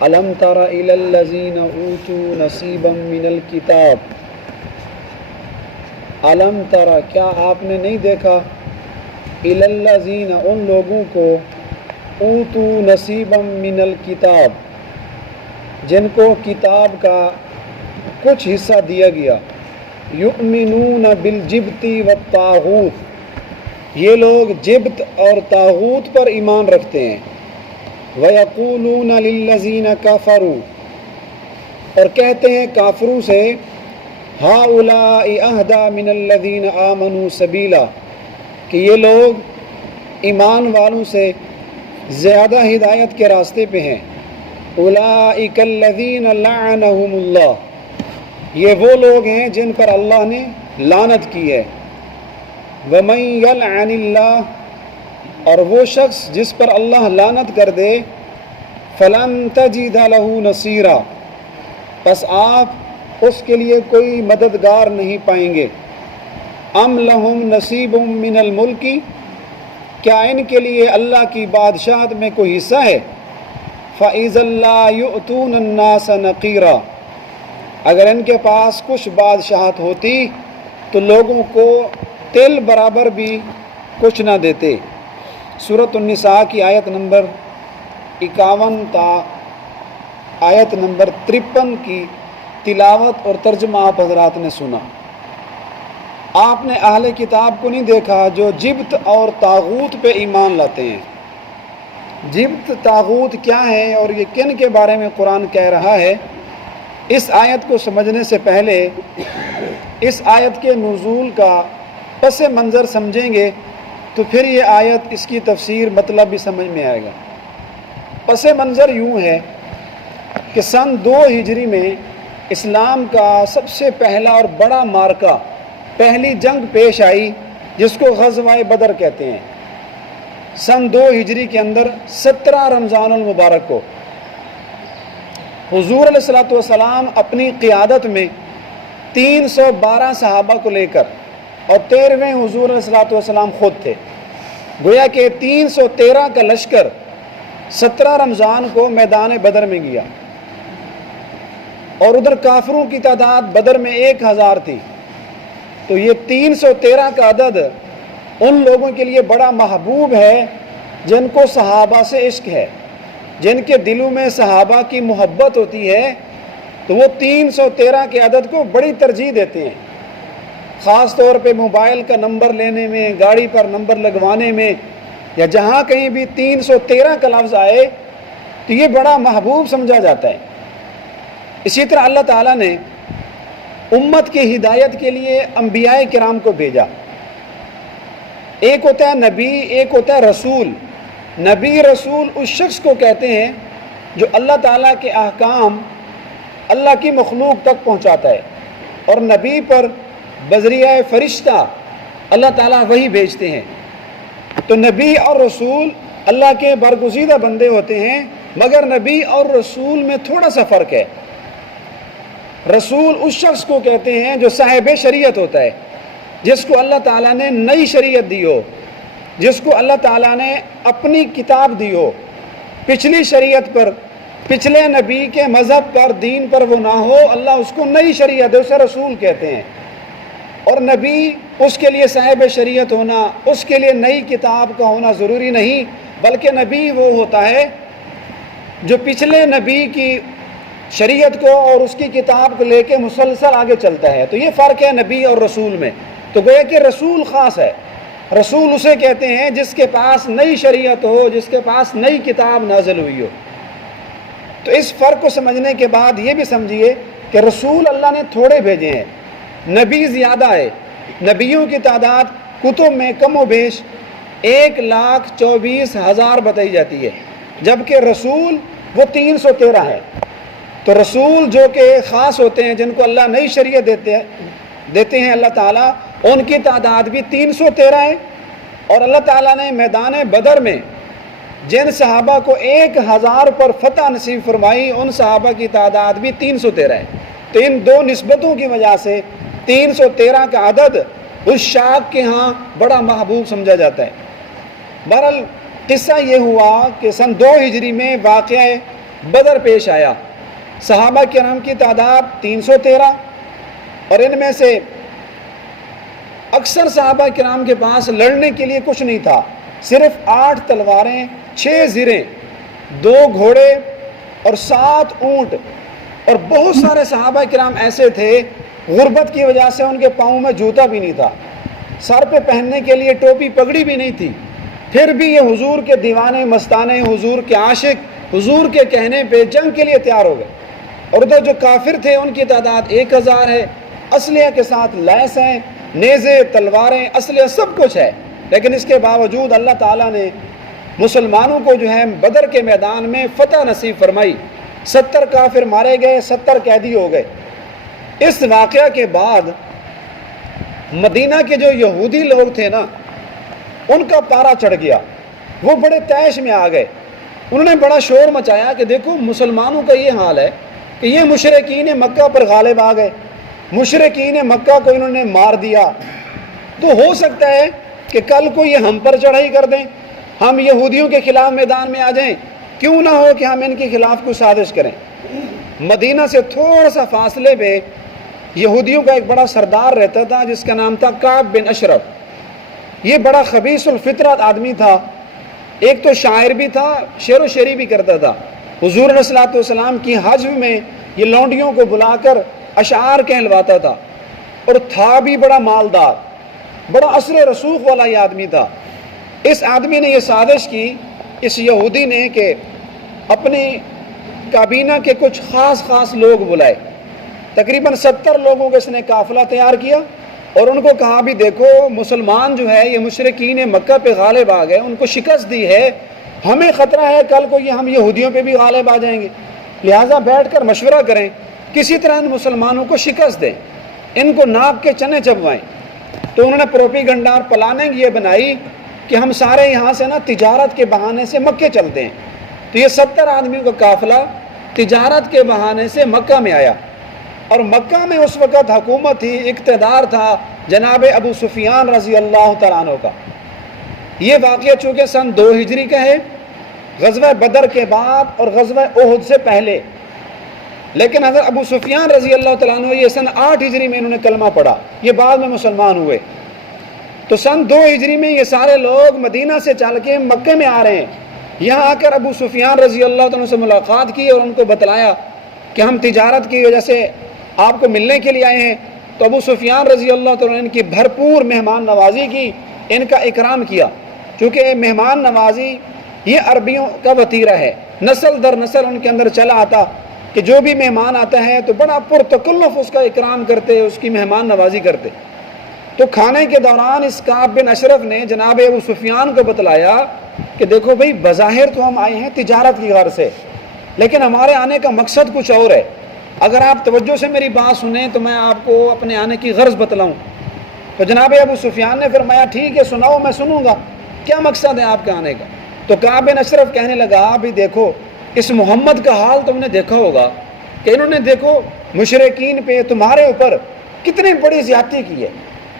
الم تر الی الذین اوتوا نصیبا من الکتاب، الم تر کیا آپ نے نہیں دیکھا، الی الذین ان لوگوں کو، اوتوا نصیبا من الکتاب جن کو کتاب کا کچھ حصہ دیا گیا، یؤمنون بالجبت والطاغوت یہ لوگ جبت اور طاغوت پر ایمان رکھتے ہیں، وَيَقُولُونَ لِلَّذِينَ كَفَرُوا اور کہتے ہیں کافروں سے، هَؤُلَاءِ أَهْدَىٰ مِنَ الَّذِينَ آمَنُوا سَبِيلًا کہ یہ لوگ ایمان والوں سے زیادہ ہدایت کے راستے پہ ہیں، أُولَٰئِكَ الَّذِينَ لَعَنَهُمُ اللَّهُ یہ وہ لوگ ہیں جن پر اللہ نے لعنت کی ہے، وَمَن يَلْعَنِ اللَّهُ اور وہ شخص جس پر اللہ لعنت کر دے، فَلَن تَجِدَ لَهُ نَصِيرًا پس آپ اس کے لیے کوئی مددگار نہیں پائیں گے، ام لہم نصیب من الملک کیا ان کے لیے اللہ کی بادشاہت میں کوئی حصہ ہے، فَإِذًا لَا يُؤْتُونَ النَّاسَ نَقِيرًا اگر ان کے پاس کچھ بادشاہت ہوتی تو لوگوں کو تل برابر بھی کچھ نہ دیتے۔ سورۃ النساء کی آیت نمبر 51 تا آیت نمبر 53 کی تلاوت اور ترجمہ آپ حضرات نے سنا۔ آپ نے اہل کتاب کو نہیں دیکھا جو جبت اور طاغوت پہ ایمان لاتے ہیں۔ جبت طاغوت کیا ہے اور یہ کن کے بارے میں قرآن کہہ رہا ہے، اس آیت کو سمجھنے سے پہلے اس آیت کے نزول کا پس منظر سمجھیں گے تو پھر یہ آیت اس کی تفسیر مطلب بھی سمجھ میں آئے گا۔ پس منظر یوں ہے کہ سن 2 ہجری میں اسلام کا سب سے پہلا اور بڑا معرکہ، پہلی جنگ پیش آئی جس کو غزوہ بدر کہتے ہیں۔ سن 2 ہجری کے اندر 17 رمضان المبارک کو حضور علیہ الصلوۃ والسلام اپنی قیادت میں 312 صحابہ کو لے کر اور 13ویں حضور علیہ الصلوۃ والسلام خود تھے، گویا کہ 313 کا لشکر 17 رمضان کو میدان بدر میں گیا، اور ادھر کافروں کی تعداد بدر میں 1000 تھی، تو یہ 313 کا عدد ان لوگوں کے لیے بڑا محبوب ہے جن کو صحابہ سے عشق ہے، جن کے دلوں میں صحابہ کی محبت ہوتی ہے، تو وہ 313 کے عدد کو بڑی ترجیح دیتے ہیں، خاص طور پہ موبائل کا نمبر لینے میں، گاڑی پر نمبر لگوانے میں، یا جہاں کہیں بھی 313 کا لفظ آئے تو یہ بڑا محبوب سمجھا جاتا ہے۔ اسی طرح اللہ تعالیٰ نے امت کی ہدایت کے لیے انبیاء کرام کو بھیجا، ایک ہوتا ہے نبی، ایک ہوتا ہے رسول۔ نبی رسول اس شخص کو کہتے ہیں جو اللہ تعالیٰ کے احکام اللہ کی مخلوق تک پہنچاتا ہے، اور نبی پر بذریعہ فرشتہ اللہ تعالیٰ وہی بھیجتے ہیں۔ تو نبی اور رسول اللہ کے برگزیدہ بندے ہوتے ہیں، مگر نبی اور رسول میں تھوڑا سا فرق ہے۔ رسول اس شخص کو کہتے ہیں جو صاحب شریعت ہوتا ہے، جس کو اللہ تعالیٰ نے نئی شریعت دی ہو، جس کو اللہ تعالیٰ نے اپنی کتاب دی ہو، پچھلی شریعت پر، پچھلے نبی کے مذہب پر، دین پر وہ نہ ہو، اللہ اس کو نئی شریعت ہے، اسے رسول کہتے ہیں۔ اور نبی اس کے لیے صاحب شریعت ہونا، اس کے لیے نئی کتاب کا ہونا ضروری نہیں، بلکہ نبی وہ ہوتا ہے جو پچھلے نبی کی شریعت کو اور اس کی کتاب کو لے کے مسلسل آگے چلتا ہے۔ تو یہ فرق ہے نبی اور رسول میں۔ تو گویا کہ رسول خاص ہے، رسول اسے کہتے ہیں جس کے پاس نئی شریعت ہو، جس کے پاس نئی کتاب نازل ہوئی ہو۔ تو اس فرق کو سمجھنے کے بعد یہ بھی سمجھیے کہ رسول اللہ نے تھوڑے بھیجے ہیں، نبی زیادہ ہے۔ نبیوں کی تعداد کتب میں کم و بیش 1,24,000 بتائی جاتی ہے، جبکہ رسول وہ 313 ہے۔ تو رسول جو کہ خاص ہوتے ہیں، جن کو اللہ نئی شریعت دیتے ہیں اللہ تعالیٰ، ان کی تعداد بھی 313 ہے، اور اللہ تعالیٰ نے میدان بدر میں جن صحابہ کو 1000 پر فتح نصیب فرمائی، ان صحابہ کی تعداد بھی 313 ہے۔ تو ان دو نسبتوں کی وجہ سے 313 کا عدد اس شاخ کے ہاں بڑا محبوب سمجھا جاتا ہے۔ بہرحال قصہ یہ ہوا کہ سن 2 ہجری میں واقعہ بدر پیش آیا. صحابہ کرام کی تعداد 313 اور ان میں سے اکثر صحابہ کرام کے پاس لڑنے کے لیے کچھ نہیں تھا، صرف 8 تلواریں، 6 زریں، 2 گھوڑے اور 7 اونٹ. اور بہت سارے صحابہ کرام ایسے تھے غربت کی وجہ سے ان کے پاؤں میں جوتا بھی نہیں تھا، سر پہ پہننے کے لیے ٹوپی پگڑی بھی نہیں تھی، پھر بھی یہ حضور کے دیوانے مستانے، حضور کے عاشق، حضور کے کہنے پہ جنگ کے لیے تیار ہو گئے. اور ادھر جو کافر تھے ان کی تعداد 1000 ہے، اسلحے کے ساتھ لیس ہیں، نیزے، تلواریں، اسلحہ سب کچھ ہے. لیکن اس کے باوجود اللہ تعالیٰ نے مسلمانوں کو جو ہے بدر کے میدان میں فتح نصیب فرمائی. 70 کافر مارے گئے، 70 قیدی ہو گئے. اس واقعہ کے بعد مدینہ کے جو یہودی لوگ تھے نا، ان کا پارا چڑھ گیا، وہ بڑے طیش میں آ گئے. انہوں نے بڑا شور مچایا کہ دیکھو مسلمانوں کا یہ حال ہے کہ یہ مشرکین مکہ پر غالب آ گئے، مشرکین مکہ کو انہوں نے مار دیا، تو ہو سکتا ہے کہ کل کو یہ ہم پر چڑھائی کر دیں، ہم یہودیوں کے خلاف میدان میں آ جائیں، کیوں نہ ہو کہ ہم ان کے خلاف کوئی سازش کریں. مدینہ سے تھوڑا سا فاصلے پہ یہودیوں کا ایک بڑا سردار رہتا تھا جس کا نام تھا کعب بن اشرف. یہ بڑا خبیث الفطرت آدمی تھا، ایک تو شاعر بھی تھا، شعر و شاعری بھی کرتا تھا. حضور علیہ الصلوۃ والسلام کی حج میں یہ لونڈیوں کو بلا کر اشعار کہلواتا تھا، اور تھا بھی بڑا مالدار، بڑا اثر رسوخ والا یہ آدمی تھا. اس آدمی نے یہ سازش کی، اس یہودی نے، کہ اپنی کابینہ کے کچھ خاص لوگ بلائے. تقریباً 70 لوگوں کا اس نے قافلہ تیار کیا اور ان کو کہا بھی دیکھو مسلمان جو ہے یہ مشرکین مکہ پہ غالب آ گئے، ان کو شکست دی ہے، ہمیں خطرہ ہے کل کو یہ ہم یہودیوں پہ بھی غالب آ جائیں گے، لہٰذا بیٹھ کر مشورہ کریں، کسی طرح ان مسلمانوں کو شکست دیں، ان کو ناک کے چنے چبوائیں. تو انہوں نے پروپیگنڈا اور پلاننگ یہ بنائی کہ ہم سارے یہاں سے نا تجارت کے بہانے سے مکے چلتے ہیں. تو یہ 70 آدمیوں کا قافلہ تجارت کے بہانے سے مکہ میں آیا. اور مکہ میں اس وقت حکومت تھی، اقتدار تھا جناب ابو سفیان رضی اللہ تعالیٰ عنہ کا. یہ واقعہ چونکہ سن 2 ہجری کا ہے، غزوہ بدر کے بعد اور غزوہ احد سے پہلے، لیکن حضرت ابو سفیان رضی اللہ تعالیٰ عنہ یہ سن 8 ہجری میں انہوں نے کلمہ پڑھا، یہ بعد میں مسلمان ہوئے. تو سن 2 ہجری میں یہ سارے لوگ مدینہ سے چل کے مکے میں آ رہے ہیں. یہاں آ کر ابو سفیان رضی اللہ تعالیٰ عنہ سے ملاقات کی اور ان کو بتلایا کہ ہم تجارت کی وجہ سے آپ کو ملنے کے لیے آئے ہیں. تو ابو سفیان رضی اللہ تعالیٰ عنہ نے ان کی بھرپور مہمان نوازی کی، ان کا اکرام کیا. چونکہ مہمان نوازی یہ عربیوں کا وتیرہ ہے، نسل در نسل ان کے اندر چلا آتا کہ جو بھی مہمان آتا ہے تو بڑا پرتکلف اس کا اکرام کرتے، اس کی مہمان نوازی کرتے. تو کھانے کے دوران اس کعب بن اشرف نے جناب ابو سفیان کو بتلایا کہ دیکھو بھئی بظاہر تو ہم آئے ہیں تجارت کی غرض سے، لیکن ہمارے آنے کا مقصد کچھ اور ہے. اگر آپ توجہ سے میری بات سنیں تو میں آپ کو اپنے آنے کی غرض بتلاؤں. تو جناب ابو سفیان نے فرمایا ٹھیک ہے سناؤ، میں سنوں گا، کیا مقصد ہے آپ کے آنے کا؟ تو کعب بن اشرف کہنے لگا بھی دیکھو اس محمد کا حال تم نے دیکھا ہوگا کہ انہوں نے دیکھو مشرکین پہ تمہارے اوپر کتنی بڑی زیادتی کی ہے،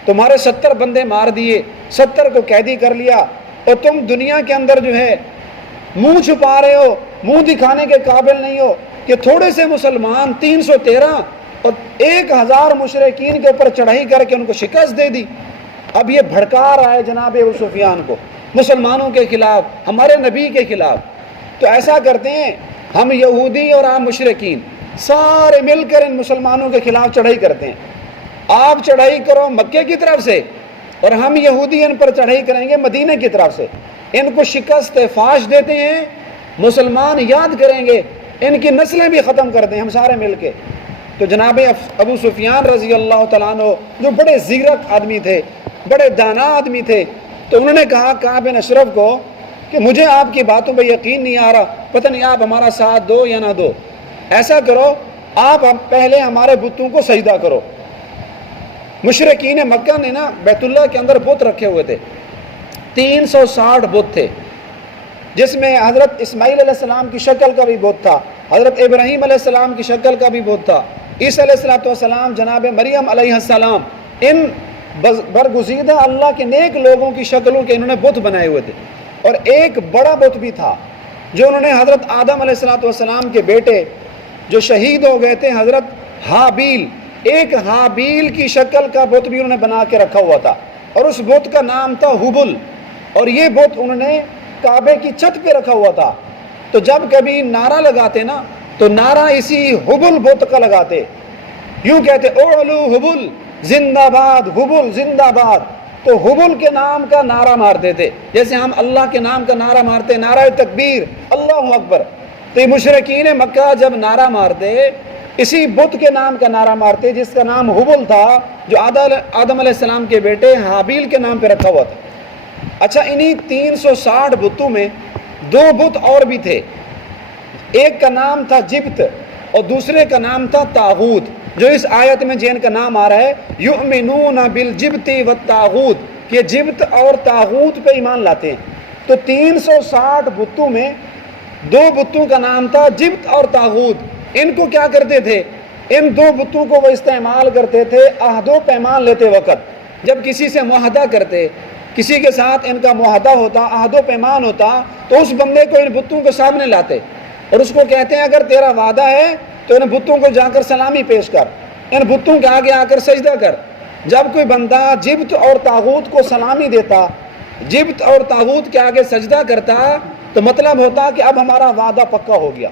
تمہارے 70 بندے مار دیے، 70 کو قیدی کر لیا، اور تم دنیا کے اندر جو ہے منہ چھپا رہے ہو، منہ دکھانے کے قابل نہیں ہو کہ تھوڑے سے مسلمان 313 اور 1000 مشرکین کے اوپر چڑھائی کر کے ان کو شکست دے دی. اب یہ بھڑکا رہا ہے جناب ابو سفیان کو مسلمانوں کے خلاف، ہمارے نبی کے خلاف. تو ایسا کرتے ہیں ہم یہودی اور آپ مشرکین سارے مل کر ان مسلمانوں کے خلاف چڑھائی کرتے ہیں. آپ چڑھائی کرو مکے کی طرف سے اور ہم یہودی ان پر چڑھائی کریں گے مدینہ کی طرف سے. ان کو شکست فاش دیتے ہیں، مسلمان یاد کریں گے، ان کی نسلیں بھی ختم کر دیں ہم سارے مل کے. تو جناب ابو سفیان رضی اللہ تعالیٰ عنہ جو بڑے زیرک آدمی تھے، بڑے دانا آدمی تھے، تو انہوں نے کہا کعب بن اشرف کو کہ مجھے آپ کی باتوں پہ یقین نہیں آ رہا، پتہ نہیں آپ ہمارا ساتھ دو یا نہ دو. ایسا کرو آپ پہلے ہمارے بتوں کو سجدہ کرو. مشرکین مکہ نے نا بیت اللہ کے اندر بت رکھے ہوئے تھے، 360 بت تھے، جس میں حضرت اسماعیل علیہ السلام کی شکل کا بھی بت تھا، حضرت ابراہیم علیہ السلام کی شکل کا بھی بت تھا، عیسیٰ علیہ السلام، جناب مریم علیہ السلام، ان برگزیدہ اللہ کے نیک لوگوں کی شکلوں کے انہوں نے بت بنائے ہوئے تھے. اور ایک بڑا بت بھی تھا جو انہوں نے حضرت آدم علیہ السلام کے بیٹے جو شہید ہو گئے تھے حضرت حابیل، ایک حابیل کی شکل کا بت بھی انہوں نے بنا کے رکھا ہوا تھا، اور اس بت کا نام تھا حبل، اور یہ بت انہوں نے کعبے کی چھت پہ رکھا ہوا تھا۔ تو جب کبھی نعرہ لگاتے نا تو نعرہ اسی حبل بت کا لگاتے، یوں کہتے اعلو حبل زندہ باد، حبل زندہ باد۔ تو حبل کے نام کا نعرہ مارتے تھے، جیسے ہم اللہ کے نام کا نعرہ مارتے، نعرہ تکبیر اللہ اکبر۔ تو یہ مشرکین مکہ جب نعرہ مارتے اسی بت کے نام کا نعرہ مارتے جس کا نام حبل تھا، جو آدم علیہ السلام کے بیٹے حابیل کے نام پہ رکھا ہوا تھا۔ اچھا، انہی 360 بتوں میں 2 بت اور بھی تھے، ایک کا نام تھا جبت اور دوسرے کا نام تھا طاغوت، جو اس آیت میں جن کا نام آ رہا ہے یؤمنون بالجبت والطاغوت، کہ جبت اور طاغوت پہ ایمان لاتے ہیں۔ تو 360 بتوں میں 2 بتوں کا نام تھا جبت اور طاغوت۔ ان کو کیا کرتے تھے؟ ان 2 بتوں کو وہ استعمال کرتے تھے عہد و پیمان لیتے وقت، جب کسی سے معاہدہ کرتے، کسی کے ساتھ ان کا معاہدہ ہوتا، عہد و پیمان ہوتا، تو اس بندے کو ان بتوں کے سامنے لاتے اور اس کو کہتے ہیں اگر تیرا وعدہ ہے تو ان بتوں کو جا کر سلامی پیش کر، ان بتوں کے آگے آ کر سجدہ کر۔ جب کوئی بندہ جبت اور طاغوت کو سلامی دیتا، جبت اور طاغوت کے آگے سجدہ کرتا، تو مطلب ہوتا کہ اب ہمارا وعدہ پکا ہو گیا۔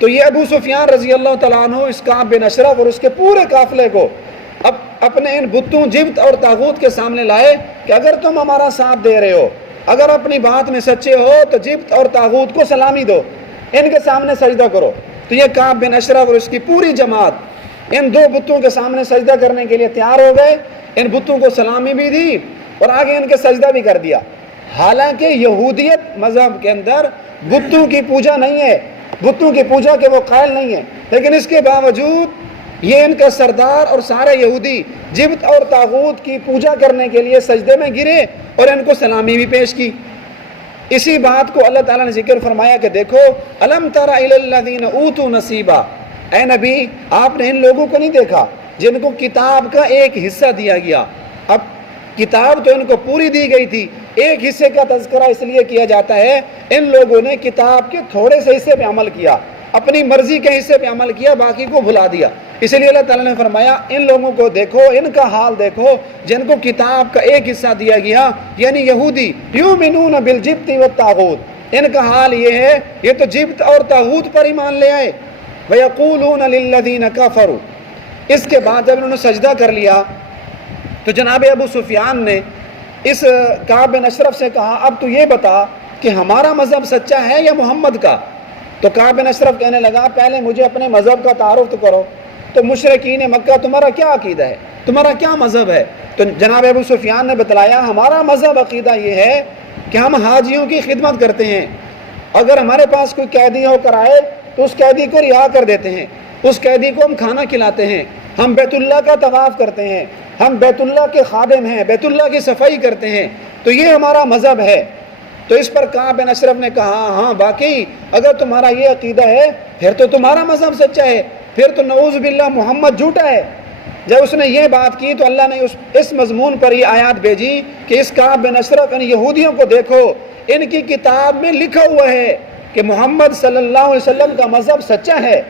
تو یہ ابو سفیان رضی اللہ تعالیٰ عنہ اس کعب بن اشرف اور اس کے پورے قافلے کو اب اپنے ان بتوں جبت اور طاغوت کے سامنے لائے کہ اگر تم ہمارا ساتھ دے رہے ہو، اگر اپنی بات میں سچے ہو تو جبت اور طاغوت کو سلامی دو، ان کے سامنے سجدہ کرو۔ تو یہ کعب بن اشرف اور اس کی پوری جماعت ان 2 بتوں کے سامنے سجدہ کرنے کے لیے تیار ہو گئے، ان بتوں کو سلامی بھی دی اور آگے ان کے سجدہ بھی کر دیا۔ حالانکہ یہودیت مذہب کے اندر بتوں کی پوجا نہیں ہے، بتوں کی پوجا کے وہ قائل نہیں ہیں، لیکن اس کے باوجود یہ ان کا سردار اور سارے یہودی جبت اور طاغوت کی پوجا کرنے کے لیے سجدے میں گرے اور ان کو سلامی بھی پیش کی۔ اسی بات کو اللہ تعالیٰ نے ذکر فرمایا کہ دیکھو الم تر الی الذین اوتوا نصیبا، اے نبی آپ نے ان لوگوں کو نہیں دیکھا جن کو کتاب کا ایک حصہ دیا گیا۔ اب کتاب تو ان کو پوری دی گئی تھی، ایک حصے کا تذکرہ اس لیے کیا جاتا ہے ان لوگوں نے کتاب کے تھوڑے سے حصے پہ عمل کیا، اپنی مرضی کے حصے پہ عمل کیا، باقی کو بھلا دیا۔ اس لیے اللہ تعالیٰ نے فرمایا ان لوگوں کو دیکھو، ان کا حال دیکھو جن کو کتاب کا ایک حصہ دیا گیا، یعنی یہودی یؤمنون بالجبت والطاغوت، ان کا حال یہ ہے یہ تو جبت اور طاغوت پر ایمان لے آئے۔ وَيَقُولُونَ لِلَّذِينَ كَفَرُوا، اس کے بعد جب انہوں نے سجدہ کر لیا تو جناب ابو سفیان نے اس کعب بن اشرف سے کہا اب تو یہ بتا کہ ہمارا مذہب سچا ہے یا محمد کا؟ تو کعب بن اشرف کہنے لگا پہلے مجھے اپنے مذہب کا تعارف تو کرو، تو مشرکین مکہ تمہارا کیا عقیدہ ہے، تمہارا کیا مذہب ہے؟ تو جناب ابو سفیان نے بتلایا ہمارا مذہب عقیدہ یہ ہے کہ ہم حاجیوں کی خدمت کرتے ہیں، اگر ہمارے پاس کوئی قیدی ہو کر آئے تو اس قیدی کو رہا کر دیتے ہیں، اس قیدی کو ہم کھانا کھلاتے ہیں، ہم بیت اللہ کا طواف کرتے ہیں، ہم بیت اللہ کے خادم ہیں، بیت اللہ کی صفائی کرتے ہیں، تو یہ ہمارا مذہب ہے۔ تو اس پر کعب بن اشرف نے کہا ہاں واقعی اگر تمہارا یہ عقیدہ ہے پھر تو تمہارا مذہب سچا ہے، پھر تو نعوذ باللہ محمد جھوٹا ہے۔ جب اس نے یہ بات کی تو اللہ نے اس مضمون پر یہ آیات بھیجی کہ اس کعب بن اشرف ان یہودیوں کو دیکھو، ان کی کتاب میں لکھا ہوا ہے کہ محمد صلی اللہ علیہ وسلم کا مذہب سچا ہے،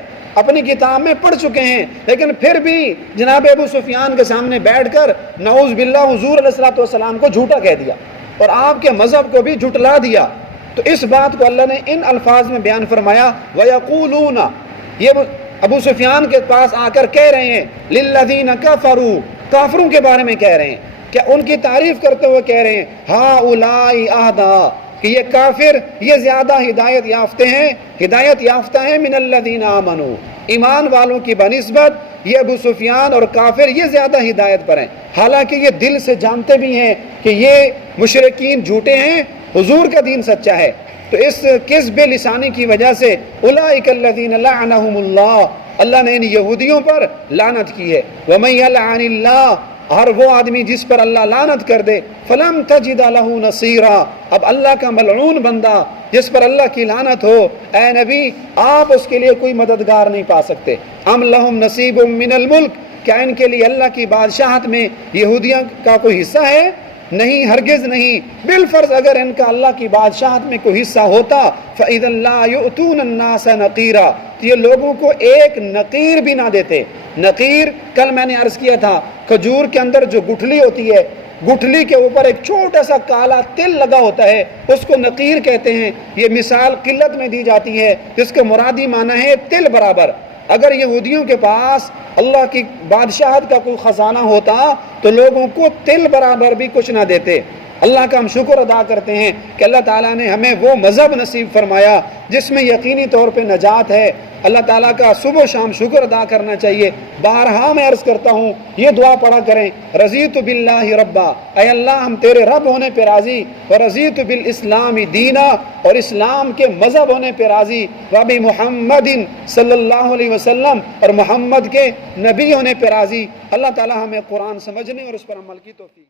اپنی کتاب میں پڑھ چکے ہیں، لیکن پھر بھی جناب ابو سفیان کے سامنے بیٹھ کر نعوذ باللہ حضور علیہ الصلوۃ والسلام کو جھوٹا کہہ دیا اور آپ کے مذہب کو بھی جھٹلا دیا۔ تو اس بات کو اللہ نے ان الفاظ میں بیان فرمایا وَيَقُولُونَ، یہ ابو سفیان کے پاس آ کر کہہ رہے ہیں لِلَّذِينَ كَفَرُوا، کافروں کے بارے میں کہہ رہے ہیں، کیا ان کی تعریف کرتے ہوئے کہہ رہے ہیں هَؤُلَاءِ أَهْدَىٰ، کہ یہ کافر یہ زیادہ ہدایت یافتہ ہیں، ہدایت یافتہ ہیں من الذین آمنوا، ایمان والوں کی بنسبت یہ ابو سفیان اور کافر یہ زیادہ ہدایت پر ہیں، حالانکہ یہ دل سے جانتے بھی ہیں کہ یہ مشرکین جھوٹے ہیں، حضور کا دین سچا ہے۔ تو اس کذب لسانی کی وجہ سے اولئک الذین لعنہم اللہ، اللہ نے ان یہودیوں پر لعنت کی ہے۔ ومن یلعن اللہ، ہر وہ آدمی جس پر اللہ لعنت کر دے فلم تجد لہ نصیرا، اب اللہ کا ملعون بندہ جس پر اللہ کی لعنت ہو، اے نبی آپ اس کے لیے کوئی مددگار نہیں پا سکتے۔ ام لہم نصیب من الملک، کیا ان کے لیے اللہ کی بادشاہت میں یہودیوں کا کوئی حصہ ہے؟ نہیں ہرگز نہیں، بالفرض اگر ان کا اللہ کی بادشاہت میں کوئی حصہ ہوتا فَإِذًا لَا يُؤْتُونَ النَّاسَ نَقِيرًا، تو یہ لوگوں کو ایک نقیر بھی نہ دیتے۔ نقیر کل میں نے عرض کیا تھا، کھجور کے اندر جو گٹھلی ہوتی ہے، گٹھلی کے اوپر ایک چھوٹا سا کالا تل لگا ہوتا ہے، اس کو نقیر کہتے ہیں۔ یہ مثال قلت میں دی جاتی ہے، جس کا مرادی معنی ہے تل برابر۔ اگر یہودیوں کے پاس اللہ کی بادشاہت کا کوئی خزانہ ہوتا تو لوگوں کو تل برابر بھی کچھ نہ دیتے۔ اللہ کا ہم شکر ادا کرتے ہیں کہ اللہ تعالیٰ نے ہمیں وہ مذہب نصیب فرمایا جس میں یقینی طور پہ نجات ہے۔ اللہ تعالیٰ کا صبح و شام شکر ادا کرنا چاہیے۔ بارہا میں عرض کرتا ہوں، یہ دعا پڑھا کریں، رضیت باللہ ربا، اے اللہ ہم تیرے رب ہونے پہ راضی، ورضیت بالاسلام دینا، اور اسلام کے مذہب ہونے پہ راضی، وبی محمد صلی اللہ علیہ وسلم، اور محمد کے نبی ہونے پہ راضی۔ اللہ تعالیٰ ہمیں قرآن سمجھنے اور اس پر عمل کی توفیق